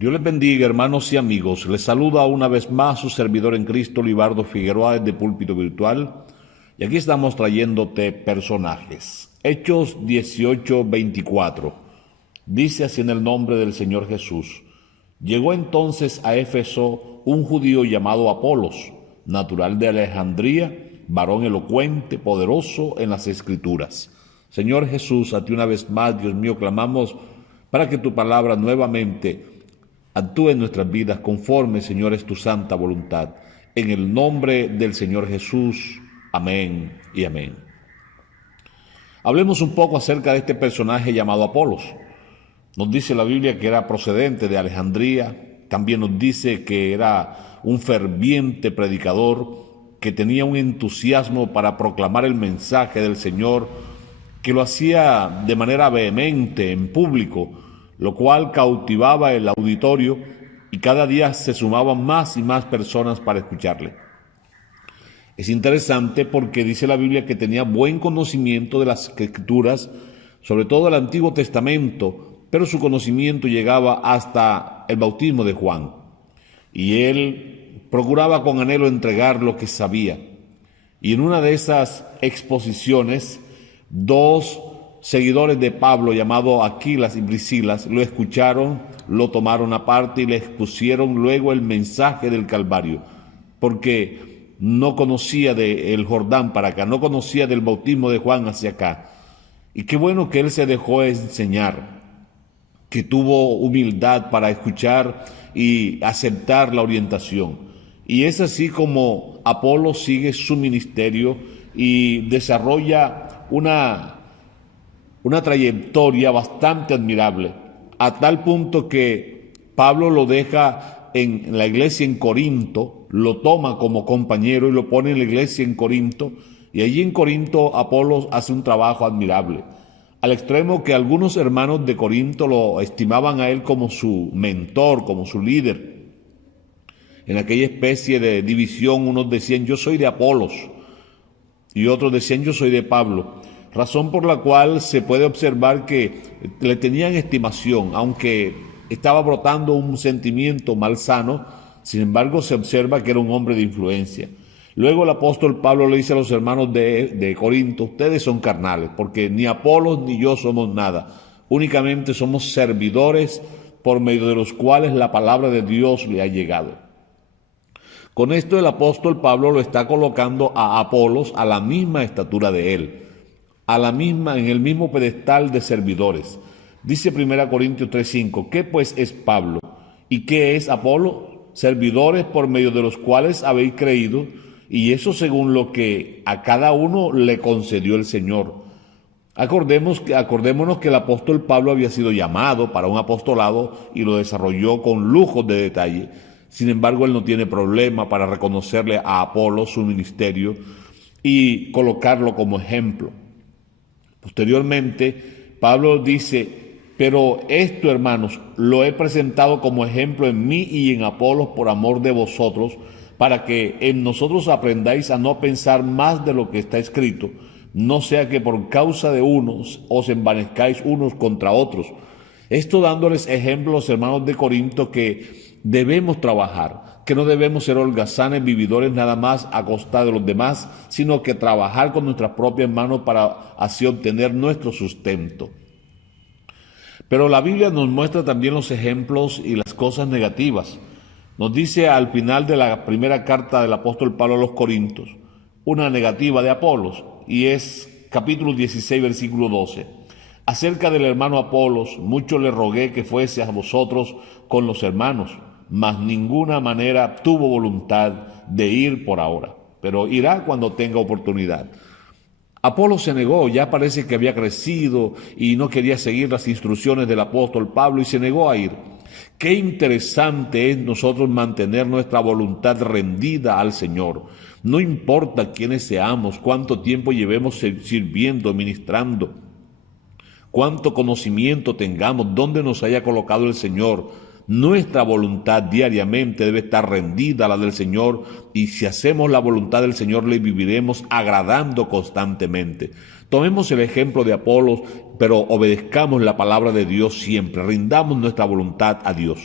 Dios les bendiga, hermanos y amigos. Les saluda una vez más su servidor en Cristo, Libardo Figueroa, de Púlpito Virtual. Y aquí estamos trayéndote personajes. Hechos 18:24. Dice así en el nombre del Señor Jesús. Llegó entonces a Éfeso un judío llamado Apolos, natural de Alejandría, varón elocuente, poderoso en las Escrituras. Señor Jesús, a ti una vez más, Dios mío, clamamos para que tu palabra nuevamente actúe en nuestras vidas conforme, Señor, es tu santa voluntad. En el nombre del Señor Jesús. Amén y amén. Hablemos un poco acerca de este personaje llamado Apolos. Nos dice la Biblia que era procedente de Alejandría. También nos dice que era un ferviente predicador, que tenía un entusiasmo para proclamar el mensaje del Señor, que lo hacía de manera vehemente en público, lo cual cautivaba el auditorio y cada día se sumaban más y más personas para escucharle. Es interesante porque dice la Biblia que tenía buen conocimiento de las Escrituras, sobre todo el Antiguo Testamento, pero su conocimiento llegaba hasta el bautismo de Juan. Y él procuraba con anhelo entregar lo que sabía. Y en una de esas exposiciones, dos seguidores de Pablo, llamados Aquilas y Priscilas, lo escucharon, lo tomaron aparte y le expusieron luego el mensaje del Calvario, porque no conocía del Jordán para acá, no conocía del bautismo de Juan hacia acá. Y qué bueno que él se dejó enseñar, que tuvo humildad para escuchar y aceptar la orientación. Y es así como Apolo sigue su ministerio y desarrolla una trayectoria bastante admirable, a tal punto que Pablo lo deja en la iglesia en Corinto, lo toma como compañero y lo pone en la iglesia en Corinto, y allí en Corinto Apolo hace un trabajo admirable, al extremo que algunos hermanos de Corinto lo estimaban a él como su mentor, como su líder. En aquella especie de división, unos decían yo soy de Apolos y otros decían yo soy de Pablo, razón por la cual se puede observar que le tenían estimación, aunque estaba brotando un sentimiento malsano. Sin embargo, se observa que era un hombre de influencia. Luego el apóstol Pablo le dice a los hermanos de Corinto, ustedes son carnales, porque ni Apolos ni yo somos nada, únicamente somos servidores por medio de los cuales la palabra de Dios le ha llegado. Con esto el apóstol Pablo lo está colocando a Apolos a la misma estatura de él, en el mismo pedestal de servidores. Dice 1 Corintios 3:5, ¿qué pues es Pablo? ¿Y qué es Apolo? Servidores por medio de los cuales habéis creído, y eso según lo que a cada uno le concedió el Señor. Acordémonos que el apóstol Pablo había sido llamado para un apostolado y lo desarrolló con lujos de detalle. Sin embargo, él no tiene problema para reconocerle a Apolo su ministerio y colocarlo como ejemplo. Posteriormente, Pablo dice, pero esto, hermanos, lo he presentado como ejemplo en mí y en Apolos por amor de vosotros, para que en nosotros aprendáis a no pensar más de lo que está escrito, no sea que por causa de unos os envanezcáis unos contra otros. Esto dándoles ejemplo a los hermanos de Corinto que debemos trabajar, que no debemos ser holgazanes, vividores nada más a costa de los demás, sino que trabajar con nuestras propias manos para así obtener nuestro sustento. Pero la Biblia nos muestra también los ejemplos y las cosas negativas. Nos dice al final de la primera carta del apóstol Pablo a los Corintios, una negativa de Apolos, y es capítulo 16, versículo 12. Acerca del hermano Apolos, mucho le rogué que fuese a vosotros con los hermanos, mas ninguna manera tuvo voluntad de ir por ahora, pero irá cuando tenga oportunidad. Apolo se negó, ya parece que había crecido y no quería seguir las instrucciones del apóstol Pablo y se negó a ir. Qué interesante es nosotros mantener nuestra voluntad rendida al Señor. No importa quiénes seamos, cuánto tiempo llevemos sirviendo, ministrando, cuánto conocimiento tengamos, dónde nos haya colocado el Señor. Nuestra voluntad diariamente debe estar rendida a la del Señor, y si hacemos la voluntad del Señor le viviremos agradando constantemente. Tomemos el ejemplo de Apolos, pero obedezcamos la palabra de Dios siempre, rindamos nuestra voluntad a Dios.